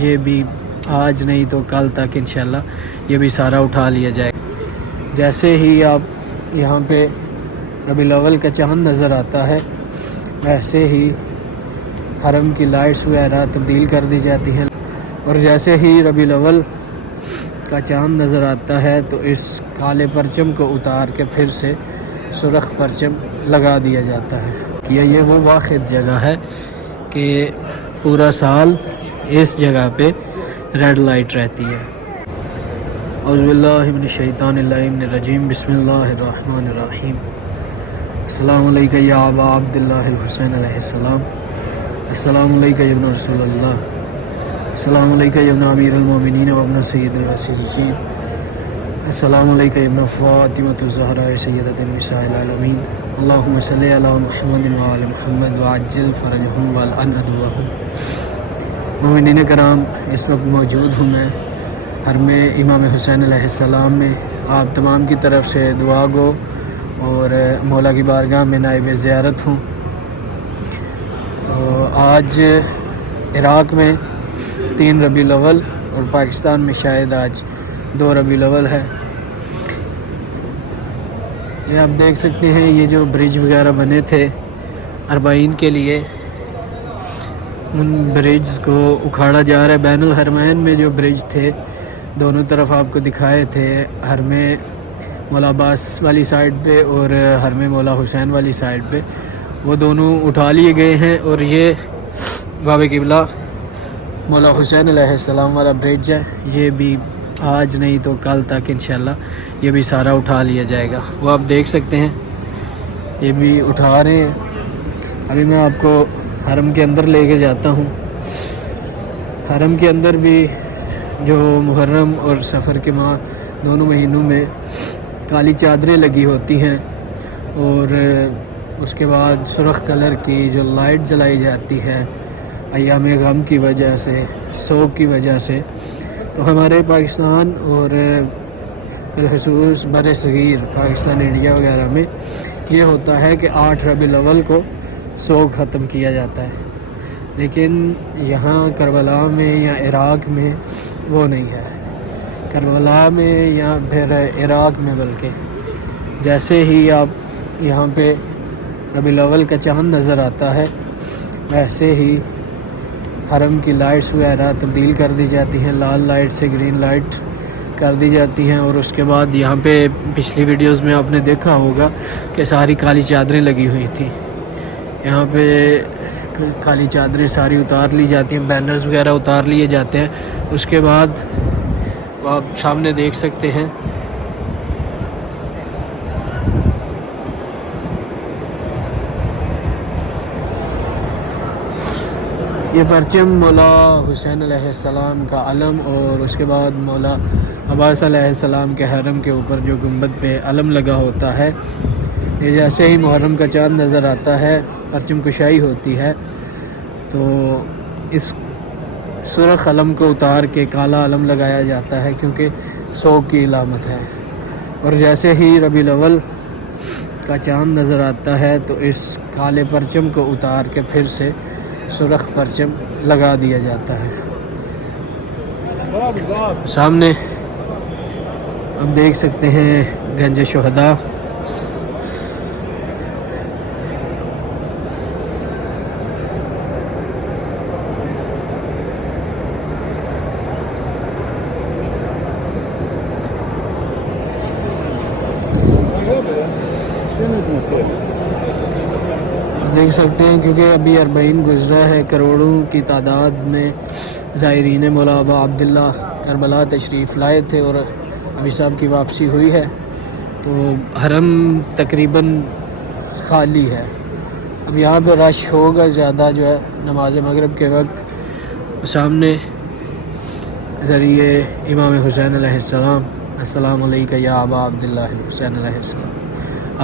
یہ بھی آج نہیں تو کل تک انشاءاللہ یہ بھی سارا اٹھا لیا جائے گا۔ جیسے ہی آپ یہاں پہ ربیع الاول کا چاند نظر آتا ہے ویسے ہی حرم کی لائٹس وغیرہ تبدیل کر دی جاتی ہیں، اور جیسے ہی ربیع الاول کا چاند نظر آتا ہے تو اس کالے پرچم کو اتار کے پھر سے سرخ پرچم لگا دیا جاتا ہے۔ یہ وہ واحد جگہ ہے کہ پورا سال اس جگہ پہ ریڈ لائٹ رہتی ہے۔ اعوذ باللہ من الشیطان الرجیم، بسم اللہ الرحمن الرحیم۔ السلام علیکم یا ابا عبداللہ الحسین علیہ السلام، السلام علیکم یا ابن رسول اللہ، السلام علیکم یا ابن امیر المومنین و ابن سید الرسولین، السلام علیکم یا ابن فاطمۃ الزہراء سیدۃ النساء العالمین، اللہم صلی علی محمد و آل محمد وعجل فرجہم والعن عدوہم۔ مومنین کرام، اس وقت موجود ہوں میں حرم امام حسین علیہ السلام میں۔ آپ تمام کی طرف سے دعا گو اور مولا کی بارگاہ میں نائب زیارت ہوں۔ آج عراق میں 3 ربیع الاول اور پاکستان میں شاید آج 2 ربیع الاول ہے۔ یہ آپ دیکھ سکتے ہیں، یہ جو برج وغیرہ بنے تھے اربعین کے لیے، ان برجز کو اکھاڑا جا رہا ہے۔ بین الحرمین میں جو برج تھے دونوں طرف آپ کو دکھائے تھے، حرم مولا عباس والی سائڈ پہ اور حرم مولا حسین والی سائڈ پہ، وہ دونوں اٹھا لیے گئے ہیں، اور یہ باب قبلہ مولا حسین علیہ السلام والا برج ہے، یہ بھی آج نہیں تو کل تک انشاءاللہ یہ بھی سارا اٹھا لیا جائے گا۔ وہ آپ دیکھ سکتے ہیں یہ بھی اٹھا رہے ہیں۔ ابھی میں آپ کو حرم کے اندر لے کے جاتا ہوں۔ حرم کے اندر بھی جو محرم اور سفر کے ماہ دونوں مہینوں میں کالی چادریں لگی ہوتی ہیں، اور اس کے بعد سرخ کلر کی جو لائٹ جلائی جاتی ہے ایام غم کی وجہ سے، سوگ کی وجہ سے، تو ہمارے پاکستان اور بالخصوص بر صغیر پاکستان انڈیا وغیرہ میں یہ ہوتا ہے کہ 8 ربیع الاول کو سوگ ختم کیا جاتا ہے، لیکن یہاں کربلا میں یا عراق میں وہ نہیں ہے۔ کربلا میں یا پھر عراق میں بلکہ جیسے ہی آپ یہاں پہ ربیع الاول کا چاند نظر آتا ہے ویسے ہی حرم کی لائٹس وغیرہ تبدیل کر دی جاتی ہیں، لال لائٹ سے گرین لائٹ کر دی جاتی ہیں، اور اس کے بعد یہاں پہ پچھلی ویڈیوز میں آپ نے دیکھا ہوگا کہ ساری کالی چادریں لگی ہوئی تھیں۔ یہاں پہ کالی چادریں ساری اتار لی جاتی ہیں، بینرز وغیرہ اتار لیے جاتے ہیں۔ اس کے بعد آپ سامنے دیکھ سکتے ہیں یہ پرچم مولا حسین علیہ السلام کا علم، اور اس کے بعد مولا عباس علیہ السلام کے حرم کے اوپر جو گنبد پہ علم لگا ہوتا ہے، یہ جیسے ہی محرم کا چاند نظر آتا ہے پرچم کشائی ہوتی ہے تو اس سرخ علم کو اتار کے کالا علم لگایا جاتا ہے، کیونکہ سوگ کی علامت ہے۔ اور جیسے ہی ربیع الاول کا چاند نظر آتا ہے تو اس کالے پرچم کو اتار کے پھر سے سرخ پرچم لگا دیا جاتا ہے۔ سامنے آپ دیکھ سکتے ہیں گنج شہداء، دیکھ سکتے ہیں کیونکہ ابھی اربعین گزرا ہے، کروڑوں کی تعداد میں زائرین مولا ابا عبداللہ کربلا تشریف لائے تھے، اور ابھی صاحب کی واپسی ہوئی ہے تو حرم تقریباً خالی ہے۔ اب یہاں پہ رش ہوگا زیادہ جو ہے نماز مغرب کے وقت۔ سامنے ذریعے امام حسین علیہ السلام، السلام علیکم یا ابا عبداللہ حسین علیہ السلام۔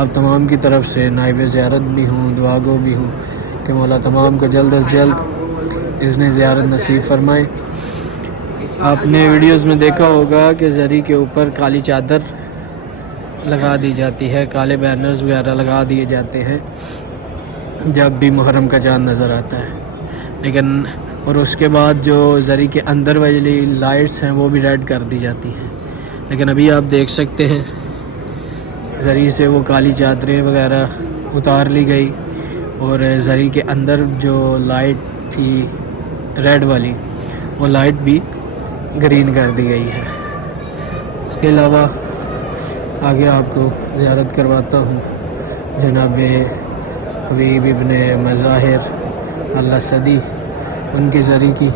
آپ تمام کی طرف سے نائب زیارت بھی ہوں، دعا گو بھی ہوں کہ مولا تمام کو جلد از جلد اذن زیارت نصیب فرمائے۔ آپ نے ویڈیوز میں دیکھا ہوگا کہ زری کے اوپر کالی چادر لگا دی جاتی ہے، کالے بینرز وغیرہ لگا دیے جاتے ہیں جب بھی محرم کا چاند نظر آتا ہے، لیکن اور اس کے بعد جو زری کے اندر والی لائٹس ہیں وہ بھی ریڈ کر دی جاتی ہیں. لیکن ابھی آپ دیکھ سکتے ہیں زری سے وہ کالی چادریں وغیرہ اتار لی گئی اور زری کے اندر جو لائٹ تھی ریڈ والی وہ لائٹ بھی گرین کر دی گئی ہے. اس کے علاوہ آگے آپ کو زیارت کرواتا ہوں جناب حبیب ابن مظاہر الاسدی ان کی زری کی.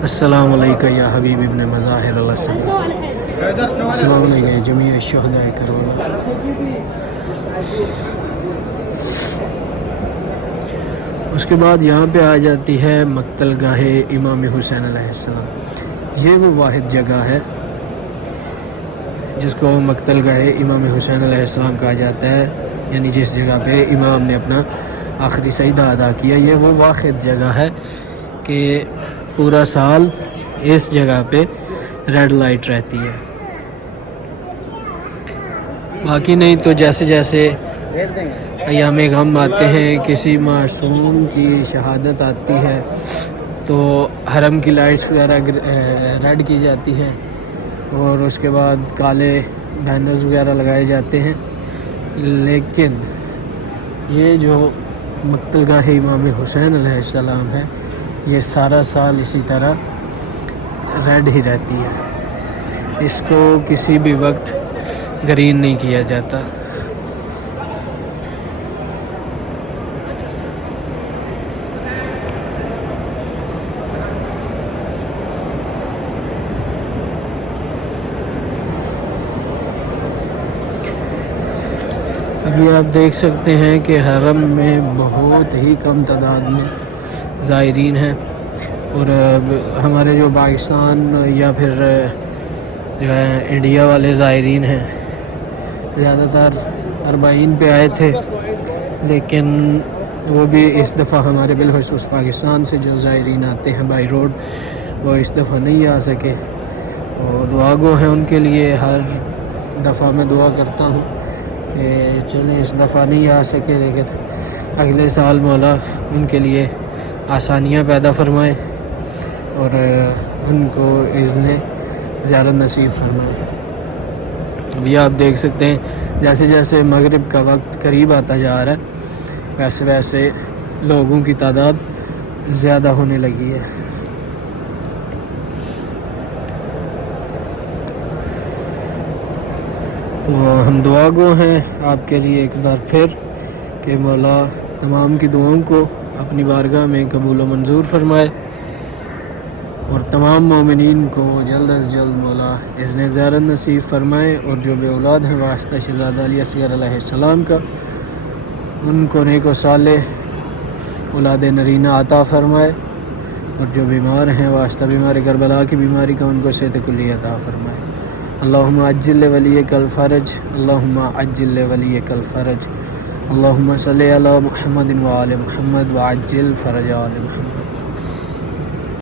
السلام علیکم یا حبیب ابن مظاہر الاسدی. السلام علیکم جمیع الشہداء کربلا. اس کے بعد یہاں پہ آ جاتی ہے مقتل گاہ امام حسین علیہ السلام. یہ وہ واحد جگہ ہے جس کو مقتل گاہ امام حسین علیہ السلام کہا جاتا ہے، یعنی جس جگہ پہ امام نے اپنا آخری سجدہ ادا کیا. یہ وہ واحد جگہ ہے کہ پورا سال اس جگہ پہ ریڈ لائٹ رہتی ہے. باقی نہیں تو جیسے جیسے ایام غم آتے ہیں، کسی معصوم کی شہادت آتی ہے تو حرم کی لائٹس وغیرہ ریڈ کی جاتی ہیں اور اس کے بعد کالے بینرز وغیرہ لگائے جاتے ہیں. لیکن یہ جو مقتل گاہ امام حسین علیہ السلام ہے یہ سارا سال اسی طرح ریڈ ہی رہتی ہے. اس کو کسی بھی وقت گرین نہیں کیا جاتا. ابھی آپ دیکھ سکتے ہیں کہ حرم میں بہت ہی کم تعداد میں زائرین ہیں اور ہمارے جو پاکستان یا پھر جو ہے انڈیا والے زائرین ہیں زیادہ تر اربعین پہ آئے تھے، لیکن وہ بھی اس دفعہ ہمارے بالخصوص پاکستان سے جو زائرین آتے ہیں بائی روڈ وہ اس دفعہ نہیں آ سکے. اور دعا گو ہیں ان کے لیے، ہر دفعہ میں دعا کرتا ہوں کہ چلیں اس دفعہ نہیں آ سکے لیکن اگلے سال مولا ان کے لیے آسانیاں پیدا فرمائے اور ان کو اذن زیارت نصیب فرمائے. ابھی آپ دیکھ سکتے ہیں جیسے جیسے مغرب کا وقت قریب آتا جا رہا ہے ویسے ویسے لوگوں کی تعداد زیادہ ہونے لگی ہے. تو ہم دعا گو ہیں آپ کے لیے ایک بار پھر کہ مولا تمام کی دعاؤں کو اپنی بارگاہ میں قبول و منظور فرمائے اور تمام مومنین کو جلد از جلد مولا اذن زیارت نصیب فرمائے. اور جو بے اولاد ہیں واسطہ شہزادہ علی اصغر علیہ السلام کا، ان کو نیک و صالح اولاد نرینہ عطا فرمائے. اور جو بیمار ہیں واسطہ بیمار کربلا کی بیماری کا ان کو صحت کلی عطا فرمائے. اللہم عجل ولیک الفرج، اللہم عجل ولیک الفرج، اللہم صلی علی محمد وآل محمد وعجل فرج آل محمد.